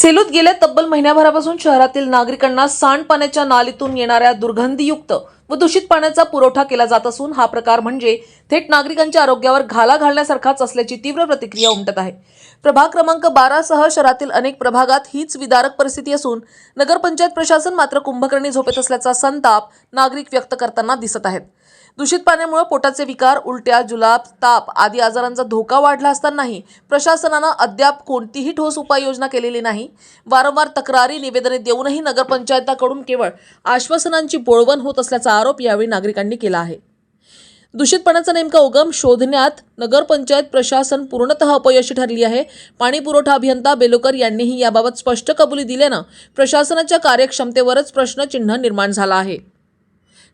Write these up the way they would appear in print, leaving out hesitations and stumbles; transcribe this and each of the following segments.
सेलूत गेल्या तब्बल महिन्याभरापासून शहरातील नागरिकांना सांडपाण्याच्या नालीतून येणाऱ्या दुर्गंधीयुक्त व दूषित पाण्याचा पुरवठा केला जात असून हा प्रकार म्हणजे थेट नागरिकांच्या आरोग्यावर घाला घालण्यासारखाच असल्याची तीव्र प्रतिक्रिया उमटत आहे। प्रभाग क्रमांक 12 सह शहरातील अनेक प्रभागात हीच विदारक परिस्थिती असून नगरपंचायत प्रशासन मात्र कुंभकर्णी झोपेत असल्याचा संताप नागरिक व्यक्त करताना दिसत आहेत। दूषित पाण्यामुळे पोटाचे विकार, उलट्या, जुलाब, ताप आदी आजारांचा धोका वाढला असतानाही प्रशासनानं अद्याप कोणतीही ठोस उपाययोजना केलेली नाही। वारंवार तक्रारी, निवेदने देऊनही नगरपंचायताकडून केवळ आश्वासनांची बोळवण होत असल्याचा आरोप यावेळी नागरिकांनी केला आहे। दूषित पाण्याचा नेमका उगम शोधण्यात नगरपंचायत प्रशासन पूर्णतः अपयशी ठरली आहे। पाणी पुरवठा अभियंता बेलोकर यांनीही याबाबत स्पष्ट कबुली दिल्यानं प्रशासनाच्या कार्यक्षमतेवरच प्रश्नचिन्ह निर्माण झाला आहे।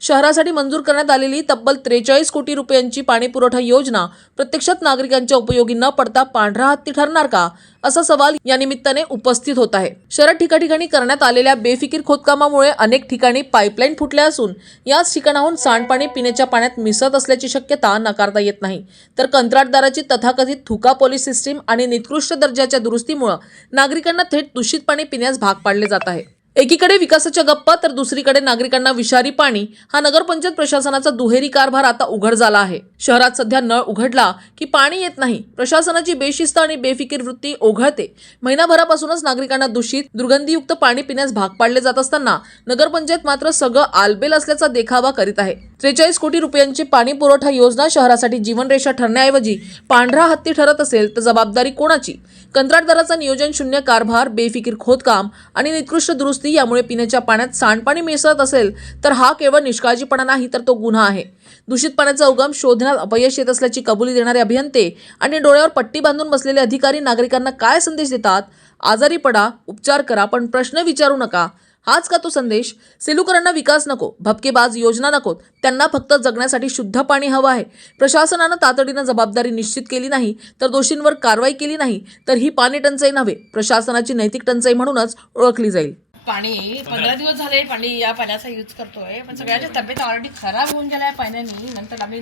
शहरासाठी मंजूर करण्यात आलेली तब्बल 43 कोटी रुपयांची पाणी पुरवठा योजना प्रत्यक्षात नागरिकांच्या उपयोगी न पडता पांढरा हत्ती ठरणार का, असा सवाल या निमित्ताने उपस्थित होत आहे। शहरात ठिकाणी करण्यात आलेल्या बेफिकीर खोदकामामुळे अनेक ठिकाणी पाईपलाईन फुटल्या असून याच ठिकाणाहून सांडपाणी पिण्याच्या पाण्यात मिसळत असल्याची शक्यता नाकारता येत नाही। तर कंत्राटदाराची तथाकथित थुका पोलीस सिस्टीम आणि निकृष्ट दर्जाच्या दुरुस्तीमुळे नागरिकांना थेट दूषित पाणी पिण्यास भाग पाडले जात आहे। एकीकडे विकासाच्या गप्पा तर दुसरीकडे नागरिकांना विषारी पाणी, हा नगरपंचायत प्रशासनाचा दुहेरी कारभार आता उघड झाला आहे। शहरात सध्या नळ उघडला की पाणी येत नाही, प्रशासनाची बेशिस्त आणि बेफिकीर वृत्ती ओघळते। महिनाभरापासूनच नागरिकांना दूषित, दुर्गंधीयुक्त पाणी पिण्यास भाग पाडले जात असताना नगरपंचायत मात्र सगळं आलबेल असल्याचा देखावा करीत आहे। 43 कोटी रुपयांची पाणी पुरवठा योजना शहरासाठी जीवनरेषा ठरण्याऐवजी पांढरा हत्ती ठरत असेल तर जबाबदारी कोणाची? कंत्राटदाराचा नियोजन शून्य कारभार, बेफिकीर खोदकाम आणि निकृष्ट दुरुस्ती यामुळे पिण्याच्या पाण्यात सांडपाणी मिसळत असेल तर हा केवळ निष्काळजीपणा नाही तर तो गुन्हा आहे। दूषित पाण्याचा उगम शोधण्यात अपयश येत असल्याची कबुली देणारे अभियंते आणि डोळ्यावर पट्टी बांधून बसलेले अधिकारी नागरिकांना काय संदेश देतात? आजारी पडा, उपचार करा, पण प्रश्न विचारू नका। हाच का तो संदेश? सेलूकरांना विकास नको, भपकेबाज योजना नकोत, त्यांना फक्त जगण्यासाठी शुद्ध पाणी हवं आहे। प्रशासनानं तातडीनं जबाबदारी निश्चित केली नाही तर दोषींवर कारवाई केली नाही तर ही पाणी टंचाई नव्हे, प्रशासनाची नैतिक टंचाई म्हणूनच ओळखली जाईल। पाणी 15 दिवस झाले या पाण्याचा यूज करतोय, पण सगळ्याच्या तब्येत ऑलरेडी खराब होऊन गेल्या पाण्याने। नंतर आम्ही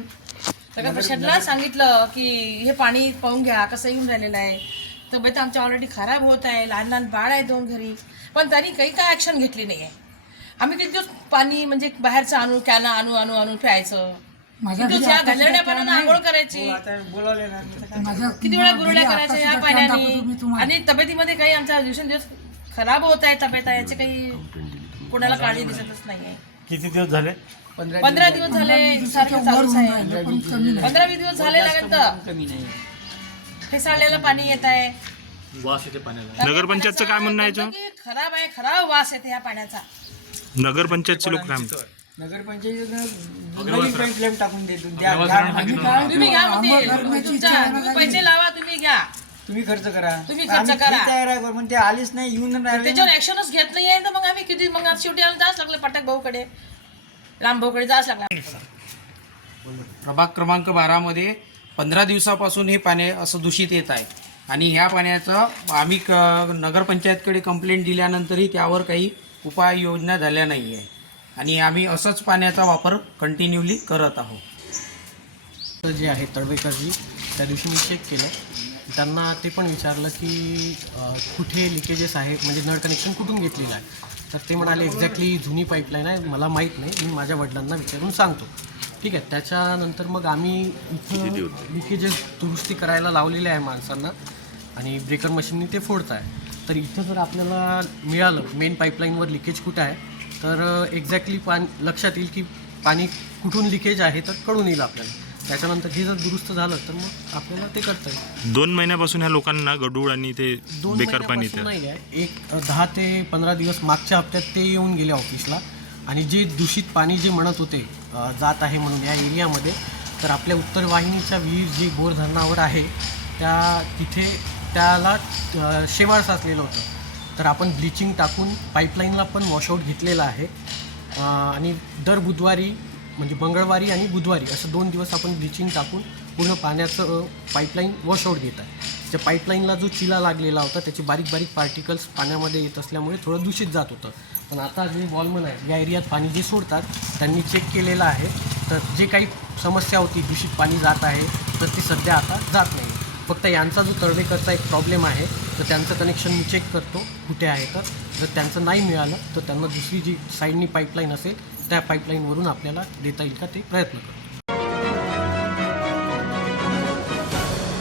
सगळ्या प्रशासनाला सांगितलं की हे पाणी पाहून घ्या कसं येऊन राहिलेलं आहे, तब्येत आमच्या ऑलरेडी खराब होत आहे, लहान लहान बाळ आहे 2 घरी, पण त्यांनी काही काय ॲक्शन घेतली नाही आहे। आम्ही किती दिवस पाणी म्हणजे बाहेरचं आणू, कॅन आणू प्यायचं, घालरड्या पाण्यानं आंघोळ करायची, किती वेळा गुरड्या करायच्या या पाण्याने, आणि तब्येतीमध्ये काही आमच्या दिवसेंदिवस खराब होत आहे तब्येत, याचे काही कोणाला काळजी दिसतच नाहीये। किती दिवस झाले? 15 दिवस झाले, सारखं चालूच आहे। 15-20 दिवस झाले लागत फेसाळलेलं पाणी येत आहे, वास येते पाण्याला। नगरपंचायतचं काय म्हणणं आहे याच्यावर? खराब आहे, खराब वास येते या पाण्याचा। नगरपंचायतचे लोक काय म्हणतात? नगरपंचायत क्लेम टाकून देतो, तुम्ही घ्या म्हणते, तुमच्या पैसे लावा, तुम्ही घ्या, तुम्ही खर्च करा, तुम्ही खर्च करा। तयार आहे पण ते आलीच नाही, येऊन राहिले, त्याच्यावर ऍक्शनच घेत नाहीये तर मग आम्ही किती, मग शेवटी आम्हाला जाच लागलं पटक भाऊकडे, राम भाऊकडे जाच लागला। प्रभाग क्रमांक 12 मध्ये 15 दिवसापासून हे पाणी असं दूषित येत आहे आणि ह्या पाण्याचं आम्ही नगरपंचायतकडे कंप्लेंट दिल्यानंतरही त्यावर काही उपाययोजना झाल्या नाही आहे आणि आम्ही असंच पाण्याचा वापर कंटिन्यूली करत आहोत। जे आहे तळवेकरजी, त्या दिवशी मी चेक केलं, त्यांना ते पण विचारलं की कुठे लिकेजेस आहे, म्हणजे नळ कनेक्शन कुठून घेतलेलं आहे, तर ते म्हणाले एक्झॅक्टली जुनी पाईपलाईन आहे, मला माहीत नाही, मी माझ्या वडिलांना विचारून सांगतो। ठीक आहे, त्याच्यानंतर मग आम्ही इथं लिकेजेस दुरुस्ती करायला लावलेले आहे माणसांना आणि ब्रेकर मशीननी ते फोडत आहे। तर इथं जर आपल्याला मिळालं मेन पाईपलाईनवर लिकेज कुठं आहे तर एक्झॅक्टली लक्षात येईल की पाणी कुठून लिकेज आहे, तर कळून येईल आपल्याला। त्याच्यानंतर हे जर दुरुस्त झालं तर मग आपल्याला ते करता येईल। 2 महिन्यापासून ह्या लोकांना गढूळ आणि ते बेकार पाणी नाही आहे, एक 10 ते 15 दिवस मागच्या हप्त्यात ते येऊन गेले ऑफिसला आणि जे दूषित पाणी जे म्हणत होते जात आहे म्हणून या एरियामध्ये, तर आपल्या उत्तर वाहिनीच्या विहीर जी बोर धरणावर आहे तिथे त्याला शेवाळ साचलेलं होतं, तर आपण ब्लिचिंग टाकून पाईपलाईनला पण वॉशआउट घेतलेला आहे आणि दर बुधवारी म्हणजे मंगळवारी आणि बुधवारी असं 2 दिवस आपण ब्लिचिंग टाकून पूर्ण पाण्याचं पाईपलाईन वॉशआउट घेत आहे। त्या पाईपलाईनला जो चिला लागलेला होता त्याचे बारीक बारीक पार्टिकल्स पाण्यामध्ये येत असल्यामुळे थोडं दूषित जात होतं, पण आता जे वॉलमन आहे या एरियात पाणी जे सोडतात त्यांनी चेक केलेलं आहे, तर जे काही समस्या होती दूषित पाणी जात आहे तर ती सध्या आता जात नाही। फक्त यांचा जो तळवेकरचा एक प्रॉब्लेम आहे तर त्यांचं कनेक्शन मी चेक करतो कुठे आहे. तर जर त्यांचं नाही मिळालं तर त्यांना दुसरी जी साईडनी पाईपलाईन असेल त्या पाईपलाईनवरून आपल्याला देता येईल का ते प्रयत्न करतो.